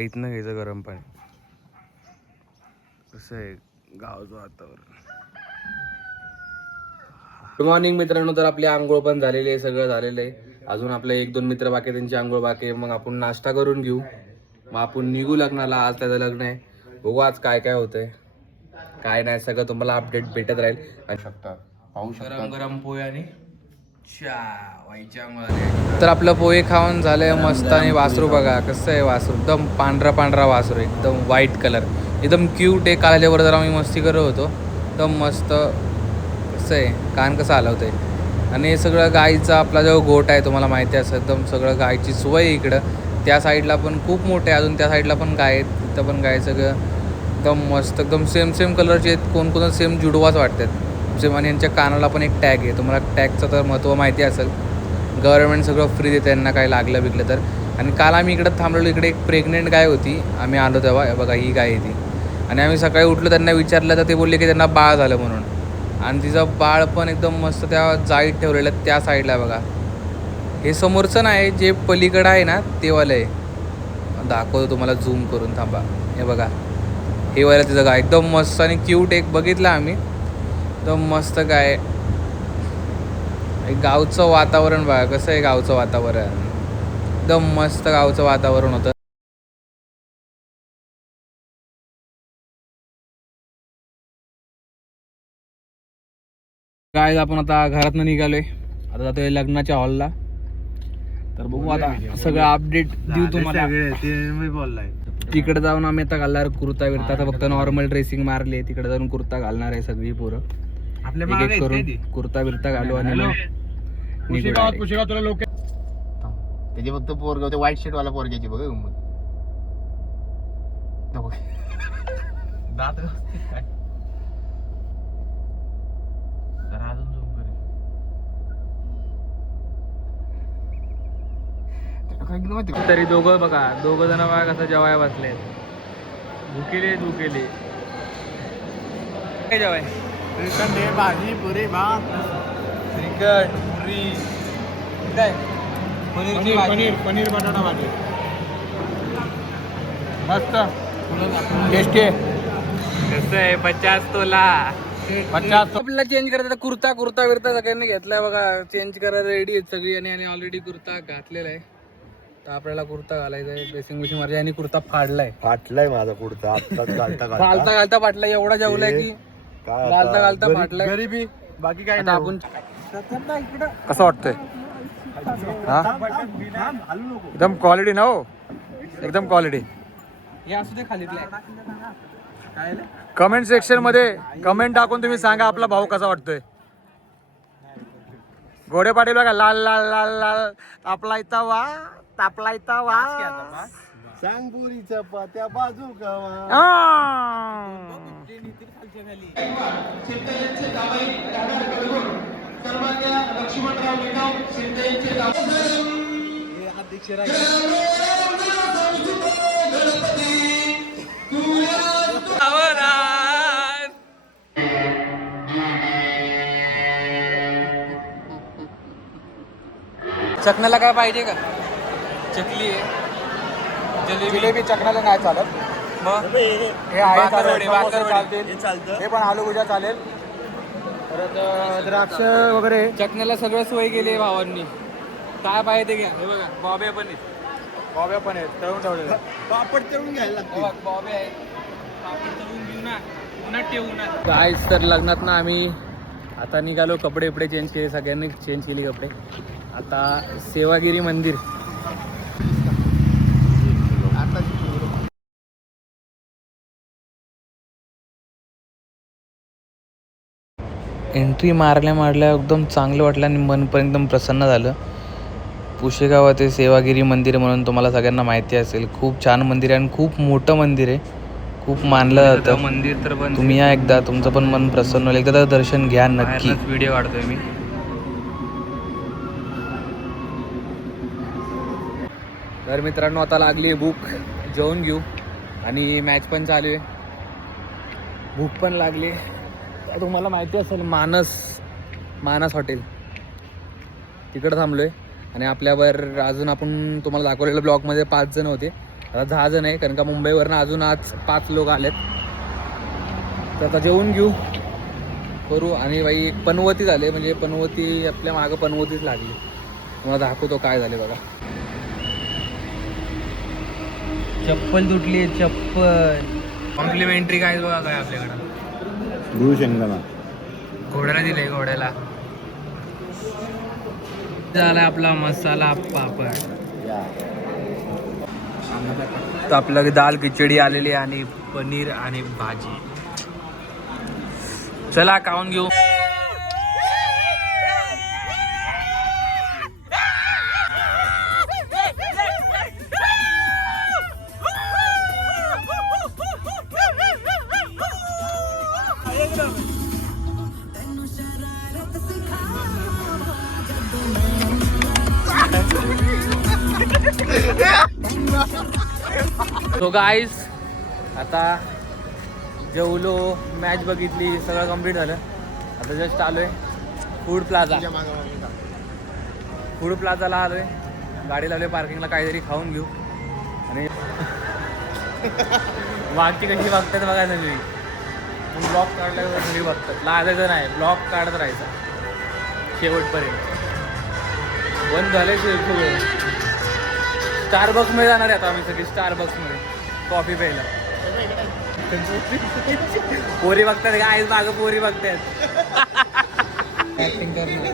इथनं घ्यायचं गरम पाणी. कसं आहे गावाचं वातावरण. गुड मॉर्निंग मित्रांनो. तर आपली आंघोळ पण झालेली आहे, सगळं झालेलं आहे. अजून आपले 1-2 मित्र बाकी, त्यांची आंघोळ बाकी आहे. मग आपण नाश्ता करून घेऊ, मग आपण निघू लग्नाला. आज त्याचं लग्न आहे. बघू आज काय काय होतंय काय नाही, सगळं तुम्हाला अपडेट भेटत राहील. पाहू शकता गरम गरम पोहे आणि तर आपलं पोहे खाऊन झालंय मस्त. आणि वासरू बघा कसं आहे, वासरू एकदम पांढरा पांढरा वासरू, एकदम व्हाईट कलर, एकदम क्यूट आहे. काल्यावर जरा मी मस्ती करत होतो, एकदम मस्त. कसं आहे कान कसं हलवतंय. आणि हे सगळं गाईचा आपला जो गोठ आहे तुम्हाला माहिती असं, एकदम सगळं गायची सोय आहे इकडं. त्या साईडला पण खूप मोठे आहे, अजून त्या साईडला पण गाय आहेत, तिथं पण गाय. सगळं एकदम मस्त, एकदम सेम कलरचे आहेत. कोण सेम जुडवाच वाटतात सेम. आणि यांच्या कानाला पण एक टॅग आहे. तुम्हाला टॅगचं तर महत्त्व माहिती असेल. गव्हर्नमेंट सगळं फ्री देते यांना काही लागलं बिकलं तर. आणि काल आम्ही इकडं थांबलेलो, इकडे एक प्रेग्नेंट गाय होती. आम्ही आलो तेव्हा, बघा ही गाय आहे ती. आणि आम्ही सकाळी उठलो, त्यांना विचारलं तर ते बोलले की त्यांना बाळ झालं म्हणून. आणि तिचं बाळ पण एकदम मस्त त्या जाळीत ठेवलेलं आहे, त्या साईडला बघा. हे समोरचं नाही, जे पलीकडं आहे ना ते वालं आहे. दाखवतो तुम्हाला झूम करून, थांबा. हे बघा, हे वालं तिचं गाय एकदम मस्त आणि क्यूट. एक बघितलं आम्ही, एकदम मस्त गाय. गावचं वातावरण बघा कसं आहे, गावचं वातावरण एकदम मस्त. गावचं वातावरण होतं. काय आपण आता घरातनं निघालोय, आता जातोय लग्नाच्या हॉलला. तर बघू आता सगळं अपडेट देऊ तुम्हाला. तिकडे जाऊन आम्ही आता घालणार कुर्ता बिर्ता. आता फक्त नॉर्मल ड्रेसिंग मारली आहे, तिकडे जाऊन कुर्ता घालणार आहे सगळी पोरं. एक एक करून कुर्ता बिर्ता घालू. आणि तुला लोक त्याचे फक्त पोरग होते, व्हाईट शर्ट वाला पोरग्याची बघ दात तरी दोघं बघा, दोघं जण बघा कसं जेवाय बसले. झुकेले काय जेवाय? श्रीखंड, भाजी, पुरी, भात. श्रीखंड, पुरी, काय पनीर बटाटा भाजी मस्त टेस्टी आहे. कसं आहे 50 तोला 50. आपल्याला चेंज करायचा कुर्ता बिर्ता सगळ्यांनी घेतलाय बघा. चेंज करायला रेडी आहेत सगळी. आणि ऑलरेडी कुर्ता घातलेला आहे. तर आपल्याला कुर्ता घालायचा आहे. ड्रेसिंग मशीन मारली आणि कुर्ता फाटलाय माझा कुर्ता. घालता फाटलाय. एवढा जेवलाय की घालता फाटलाय. गरीबी बाकी काय. आपण कसं वाटतंय एकदम क्वालिटी ना हो, एकदम क्वालिटी. हे असू दे खालीतलं. कमेंट सेक्शन मध्ये कमेंट टाकून तुम्ही सांगा आपला भाऊ कसा वाटतोय. घोडे पाटील बघा, लाल लाल लाल लाल तापला इथं वा सांगपुरी चपात्या बाजू चकण्याला काय पाहिजे का? चकली आहे, जिलेबी चकण्याला नाही चालत. मग हे आहे चालतील, हे पण आलू भुजा चालेल. परत द्राक्ष वगैरे चकण्याला सगळं सोय केली आहे भावांनी. काय पाहिजे ते घ्या. हे बघा बॉबे पण आहेत तळून ठेवलेले. पापड तळून घ्यायला लागते. बॉबे आहेत, पापड तळून घेऊ ना, उन्हात ठेवू ना. काय तर लग्नात ना आम्ही आता निघालो. कपडे चेंज केले, सगळ्यांनी चेंज केली कपडे. आता सेवागिरी मंदिर. एंट्री मारल्या एकदम चांगलं वाटलं आणि मन पण एकदम प्रसन्न झालं. पुशेगावात हे सेवागिरी मंदिर म्हणून तुम्हाला सगळ्यांना माहिती असेल. खूप छान मंदिर आहे आणि खूप मोठं मंदिर आहे, खूप मानलं जातं मंदिर. तर पण तुम्ही या एकदा, तुमचं पण मन प्रसन्न होईल. एकदा दर्शन घ्या नक्की. व्हिडिओ काढतोय मी. तर मित्रांनो आता लागली आहे भूक, जेवून घेऊ. आणि मॅच पण चालू आहे, भूक पण लागली. तुम्हाला माहिती असेल मानस हॉटेल, तिकडं थांबलोय. आणि आपल्यावर अजून आपण तुम्हाला दाखवलेल्या ब्लॉगमध्ये 5 जण होते. आता 10 जण आहे, कारण का मुंबईवरनं अजून आज 5 लोक आलेत. तर आता जेवून घेऊ करू. आणि बाई एक पनवती झाले, म्हणजे पनवती आपल्या मागं पनवतीच लागली. मला दाखवतो काय झाले बघा. चप्पल तुटली, चप्पल. कॉम्प्लिमेंटरी काय बघा काय आपल्याकडं. गुरु शेंगदाणा घोड्याला दिले, घोड्याला झाला आपला मसाला पापड. तर आपलं दाल खिचडी आलेली आणि पनीर आणि भाजी. चला खाऊन घेऊ. सो गाईज आता जेवलो, मॅच बघितली, सगळं कंप्लीट झालं. आता जस्ट आलोय फूड प्लाझाला आलोय. गाडी लावली पार्किंगला, काहीतरी खाऊन घेऊ. आणि मागची कशी बघतात बघा सगळी. ब्लॉग काढल्यावर सगळी बघतात. लाजायचं नाही, ब्लॉग काढत राहायचा शेवटपर्यंत. बंद झाले सगळं. स्टारबक्समध्ये जाणार आहे आता आम्ही सगळी. स्टारबक्समध्ये कॉफी प्यायला. पोरी बघतात काय, मागं पोरी बघतात. ऍक्टिंग करणार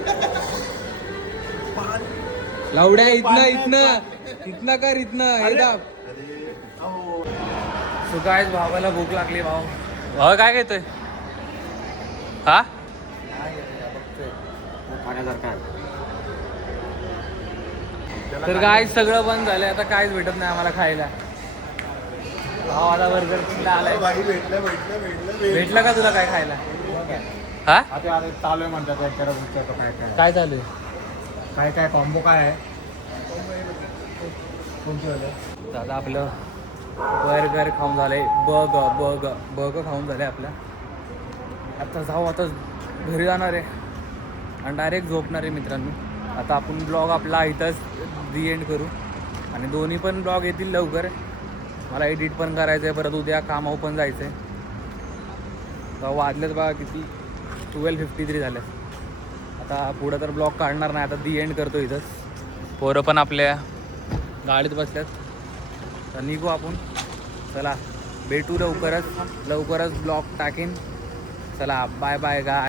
लावड्या. इथनं कर, इथनं हे दाब. सो गाईज भावाला भूक लागली. भाव काय घेतोय हा? तर काय सगळं बंद झालंय, आता काहीच भेटत नाही आम्हाला खायला. भाव आता बर्गर किंगला आलाय. भेटलं का तुला काय खायला? हा चालू आहे म्हणतात काय चालू आहे? काय कॉम्बो काय आहे? दादा आपलं बर्गर खाऊन झालंय. बर्गर खाऊन झालंय आपलं. आता जाऊ, आता घरी जाणार आहे आणि डायरेक्ट झोपणार आहे मित्रांनो. आता आपण ब्लॉग आपला इथंच एंड करू. आणि दोन्ही पण ब्लॉग येतील लवकर. मला एडिट पण करायचं आहे, परत उद्या कामावर पण जायचं आहे. वाजलेत बघा किती, 12:53 झाले. आता पुढं तर ब्लॉग काढणार नाही, आता एंड करतो इथंच. पोरं पण आपल्या गाडीत बसल्यात. तर निघू आपण. चला भेटू लवकरच ब्लॉग टाकेन. चला बाय बाय गा.